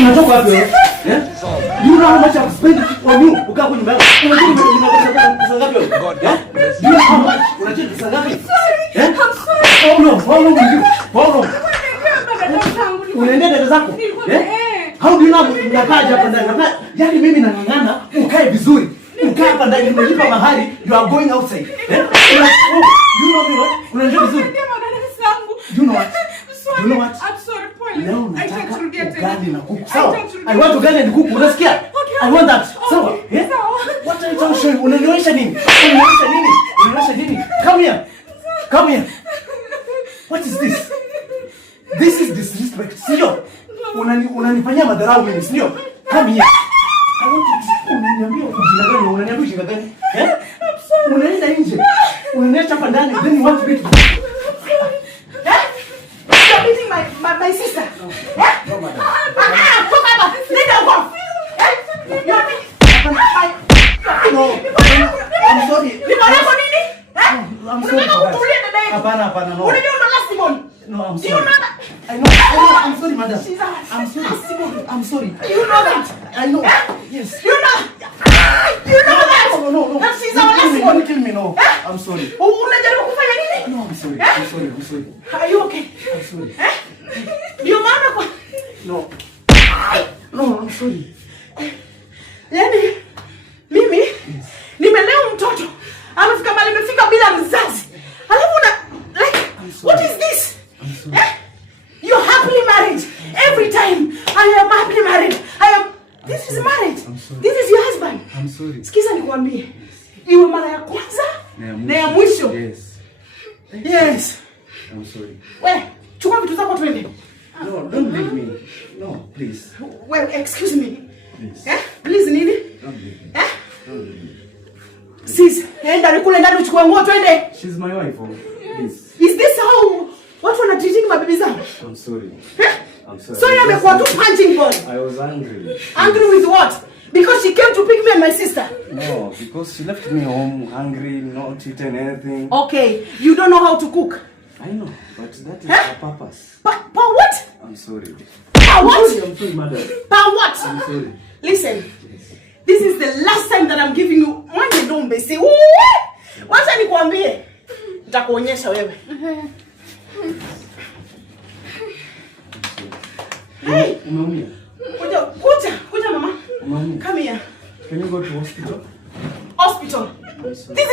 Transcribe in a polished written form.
Unatoka wapi wewe? You know how much I've spent on you? Ukaa kwa nyumba yangu. Unajua pesa ngapi wewe? You know how much? Unajua pesa ngapi? I'm sorry. How long? Unaendea dada zako? How do you know unakaa hapa ndani? Yaani mimi nang'ang'ana ukae vizuri. Ukaa hapa ndani unalipa mahari, you are going outside. You know me what? Unajua vizuri. You know what? You know what? I'm sorry, Paul. Leo nataka ugali na kuku. Sawa? I want ugali na kuku. Unasikia? I want that. Sawa? What are you trying to show? Unanionyesha nini? Come here. What is this? This is disrespect. Sio? Unanifanyia madharau mimi, sio? Come here. I want you to unaniambia ujinga gani? I'm sorry. Unaenda nje. Unaenda hapa ndani, then you want me to my sister. No, madam. No. I'm sorry. I'm sorry. Hapana, no. No, I'm sorry. I know. I'm sorry, madam. I'm sorry. You know that? I know. Yes. You know that? No. That she's our last one. Don't kill me, no. I'm sorry. Unajaribu kufanya nini? No, I'm sorry. Are you okay? I'm sorry. Ndio maana kwa No, I'm sorry. Yaani mimi nimelea mtoto. Amefika mahali amefika bila mzazi. Alafu like what is this? You're happily married. Every time I am happily married. This is marriage. This is your husband. I'm sorry. Sikiza nikwambie. Iwe mara ya kwanza na ya mwisho. Yes. I'm sorry. Wewe, chukua vitu zako twende. No, don't leave me. No, please. Well, excuse me. Please. Please nini? Don't leave me. Don't leave me. Sis, enda kule ndani uchukue nguo twende. She's my wife, please. Is this how watu wanatreating mabibi zao? I'm sorry. I'm sorry. Sorry, amekuwa tu punching ball. I was angry. Angry with what? Because she came to pick me and my sister. No, because she left me home hungry, not eaten anything. Okay, you don't know how to cook. I know, but that is her purpose. Pa what? I'm sorry. Pa what? I'm sorry, madam. Pa what? I'm sorry. Listen, this is the last time that I'm giving you one dombe. Say, wacha nikwambie. Nitakuonyesha wewe. Hey, umeumia? Kuja mama. Umeumia? Come here. Can you go to hospital? Hospital. This